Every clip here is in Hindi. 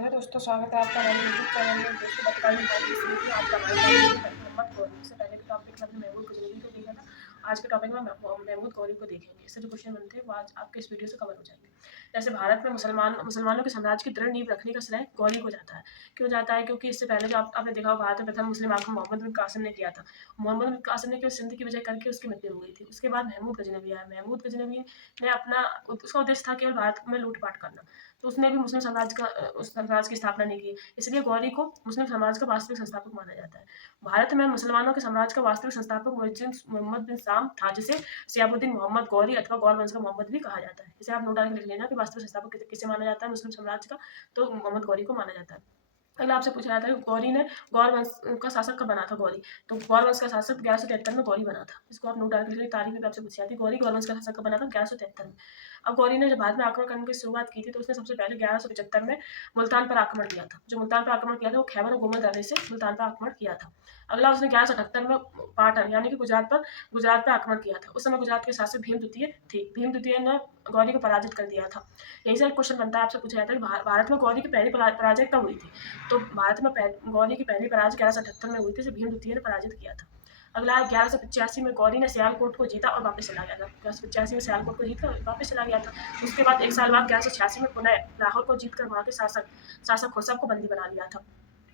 हेलो दोस्तों, स्वागत है आपका हमारे यूट्यूब चैनल में। दोस्तों बताइए में आपका हमारे टॉपिक है मोहम्मद गौरी। इससे पहले के टॉपिक में हमने महमूद गजनवी को देखा था। आज के टॉपिक में महमूद गौरी को देखेंगे। इससे जो क्वेश्चन बनते हैं वो आज आपके इस वीडियो से कवर हो जाएंगे। जैसे भारत में मुसलमानों के साम्राज्य की दृढ़ नींव रखने का श्रेय गौरी को जाता है। क्यों जाता है? क्योंकि इससे पहले जो आपने देखा भारत में प्रथम मुस्लिम आक्रमण मोहम्मद बिन कासिम ने किया था। मोहम्मद बिन कासिम ने केवल सिंध की विजय करके उसकी मृत्यु हो गई थी। उसके बाद महमूद गजनवी आया। महमूद गजनवी ने उसका उद्देश्य था केवल भारत में लूटपाट करना। तो उसने भी मुस्लिम उस साम्राज्य की स्थापना नहीं की। इसलिए गौरी को मुस्लिम समाज का वास्तविक संस्थापक माना जाता है। भारत में मुसलमानों के साम्राज्य का वास्तविक संस्थापक मोहम्मद बिन साम था, जिसे सियाबुद्दीन मोहम्मद गौरी अथवा गौर वंश का मोहम्मद भी कहा जाता है। इसे आप नोट डाल के लिख लेना कि वास्तविक संस्थापक किसे माना जाता है मुस्लिम साम्राज्य का, तो मोहम्मद गौरी को माना जाता है। अगला आपसे पूछा जाता है कि गौरी ने गौर वंश का शासक कब बना था गौरी। तो गौर वंश का शासक 1173 में गौरी बना था। इसको आप नोट डाल के लिए तारीख भी आपसे पूछी जाती है। गौरी गौर वंश का शासक कब बना था? 1173 में। अब गौरी ने जब भारत में आक्रमण करने की शुरुआत की थी तो उसने सबसे पहले 1175 में मुल्तान पर आक्रमण किया था। जो मुल्तान पर आक्रमण किया था वो खैबर और गोमल दर्रे से मुल्तान पर आक्रमण किया था। अगला उसने 1178 में पाटन यानी कि गुजरात पर आक्रमण किया था। उस समय गुजरात के शासक भीम द्वितीय थे। भीम द्वितीय ने गौरी को पराजित कर दिया था। यही से क्वेश्चन बनता है, आपसे पूछा जाता है कि भारत में गौरी की पहली पराजय कब हुई थी। तो भारत में गौरी की पहली पराजय 1178 में हुई थी, भीम द्वितीय ने पराजित किया था। अगला है 1185 में गौरी ने सियालकोट को जीता और वापस चला गया था। 1185 में सियालकोट को जीत कर वापस चला गया था। उसके बाद एक साल बाद 1186 में पुनः लाहौर को जीतकर वहां के शासक खुर्सब को बंदी बना लिया था।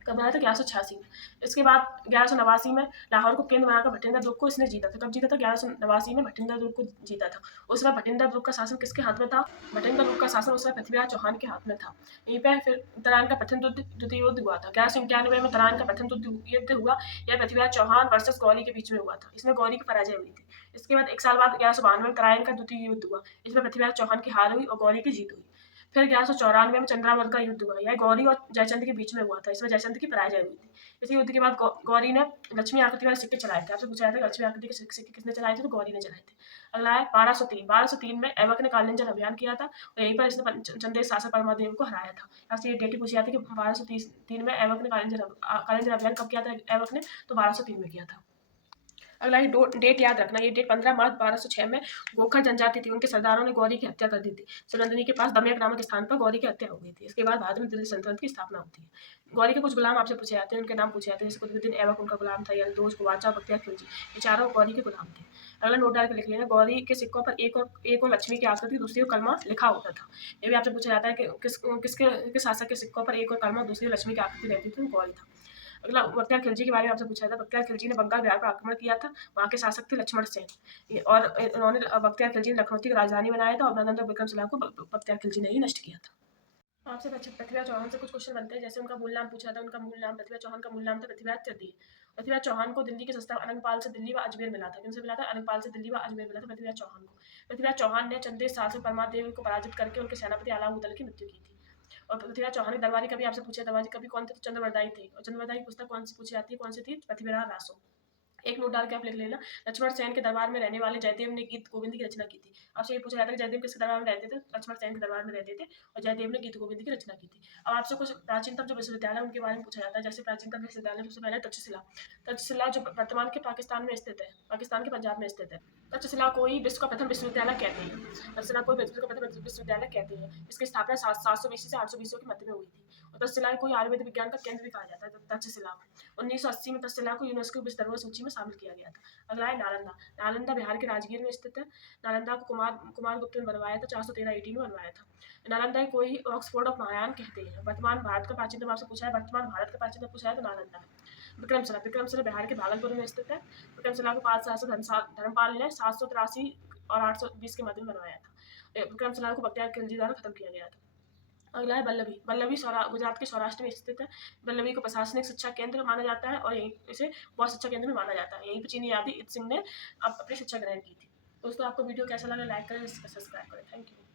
कब बनाया था? 1186 में। इसके बाद 1189 में लाहौर को केंद्र बनाकर भटिंडा दुर्ग को इसने जीता था। कब जीता था? 1189 में भटिंडा दुर्ग को जीता था। उस समय भटिंडा दुर्ग का शासन किसके हाथ में था? भटिंडा दुर्ग का शासन उस समय पृथ्वीराज चौहान के हाथ में था। यहीं पे फिर तराइन का प्रथम द्वितीय युद्ध हुआ था। 1191 में तराइन का प्रथम युद्ध हुआ। यह पृथ्वीराज चौहान वर्सेस गौरी के बीच में हुआ था। इसमें गौरी की पराजय हुई थी। इसके बाद एक साल बाद 1192 में तराइन का द्वितीय युद्ध हुआ। इसमें पृथ्वीराज चौहान की हार हुई और गौरी की जीत हुई। फिर 1194 में चंद्रावत का युद्ध हुआ। यह गौरी और जयचंद के बीच में हुआ था। इसमें जयचंद की पराजय हुई थी। इस युद्ध के बाद गौरी ने लक्ष्मी आकृति वाले सिक्के चलाए थे। आपसे पूछा जाता है लक्ष्मी आकृति के सिक्के किसने चलाए थे? तो गौरी ने चलाए थे। अगला है 1203 में ऐबक ने कालिंजर अभियान किया था और यहीं पर इसने चंदेल शासक परमादेव को हराया था। आपसे ये डेट पूछी जाती है कि 1203 में ऐबक ने कालिंजर अभियान कब किया था ऐबक ने? तो 1203 में किया था। अगला ये डेट याद रखना, ये डेट 15 मार्च 1206 में गोखर जनजाति थी, उनके सरदारों ने गौरी की हत्या कर दी थी। सुनंदनी के पास दमयक नामक स्थान पर गौरी की हत्या हो गई थी। इसके बाद भारत में दिल्ली सल्तनत की स्थापना होती है। गौरी के कुछ गुलाम आपसे पूछे जाते हैं, उनके नाम पूछे जाते हैं। जैसे कुतुबुद्दीन ऐबक उनका गुलाम था, यलदोज, कुवाचा, बख्तियार खिलजी, ये चारों गौरी के गुलाम थे। अगला नोट डाल के लिख लेना, गौरी के सिक्कों पर एक और लक्ष्मी की आकृति, दूसरी ओर कलमा लिखा होता था। ये भी आपसे पूछा जाता है कि किस शासक के सिक्कों पर एक और कलमा दूसरी लक्ष्मी की आकृति रहती थी? गौरी था। अगला बख्तियार खिलजी के बारे में आपसे पूछा था। बख्तियार खिलजी ने बंगाल बिहार पर आक्रमण किया था। वहाँ के शासक थे लक्ष्मण सेन और उन्होंने बख्तियार खिलजी ने लखनऊ की राजधानी बनाया था और नालंदा विक्रमशिला को बख्तियार खिलजी ने ही नष्ट किया था। आपसे पृथ्वीराज चौहान से कुछ क्वेश्चन बनते हैं। जैसे उनका मूल नाम पूछा था। उनका मूल नाम पृथ्वीराज चौहान का मूल नाम था पृथ्वीराज तृतीय। पृथ्वीराज चौहान को दिल्ली के संस्थान अनंगपाल से दिल्ली व अजमेर मिला था। किनसे मिला था? अनंगपाल से दिल्ली व अजमेर मिला था पृथ्वीराज चौहान को। पृथ्वीराज चौहान ने चंदेल शासक परमादेव को पराजित करके उनके सेनापति अलाउद्दीन की मृत्यु की थी। और पृथ्वीराज चौहान के दरबारी कभी आपसे पूछे, दरबारी कभी कौन थे? तो चंद्रवरदाई थे। और चंद्रवरदाई की पुस्तक कौन सी पूछी जाती है? कौन सी थी? पृथ्वीराज रासो। एक नोट डाल के आप लिख लेना, लक्ष्मण सेन के दरबार में रहने वाले जयदेव ने गीत गोविंद की रचना की थी। आपसे ये पूछा जाता है कि जयदेव किसके दरबार में रहते थे? लक्ष्मण सेन के दरबार में रहते थे और जयदेव ने गीत गोविंद की रचना की थी। अब आपसे कुछ प्राचीनतम जो विश्वविद्यालय उनके बारे में पूछा जाता है। जैसे प्राचीनतम विश्वविद्यालय सबसे पहले तक्षशिला। तक्षशिला जो वर्तमान के पाकिस्तान में स्थित है, पाकिस्तान के पंजाब में स्थित है। तक्षशिला को ही विश्व का प्रथम विश्वविद्यालय कहते हैं। तक्षशिला को विश्व का प्रथम विश्वविद्यालय कहते हैं। इसकी स्थापना 700 BC से 800 BC के मध्य में हुई थी। और तक्षशिला को आयुर्वेद विज्ञान का केंद्र भी कहा जाता है। तक्षशिला 1980 में तक्षशिला को यूनेस्को विश्व धरोहर सूची में शामिल किया गया था। अगला है नालंदा। नालंदा बिहार के राजगीर में स्थित है। नालंदा को कुमारगुप्त ने बनवाया था, 413 AD में बनवाया था। नालंदा को ही ऑक्सफोर्ड ऑफ महायान कहते हैं। वर्तमान भारत का प्राचीनतम आपसे पूछा है, वर्तमान भारत का प्राचीनतम पूछा है तो नालंदा है। विक्रमशिला बिहार के भागलपुर में स्थित है। विक्रमशिला को 5 सहस्त्र धर्मपाल ने 783 और 820 के मध्य में बनवाया था। विक्रमशिला को बख्तियार खिलजी द्वारा खत्म किया गया था। अगला है वल्लभी। वल्लभी गुजरात के सौराष्ट्र में स्थित है। वल्लभी को प्रशासनिक शिक्षा केंद्र माना जाता है और यहीं इसे बहुत शिक्षा केंद्र में माना जाता है। यहीं पर चीनी यादी इत सिंह ने अपनी शिक्षा ग्रहण की थी। दोस्तों आपको वीडियो कैसा लगा? लाइक करें, सब्सक्राइब करें। Thank you.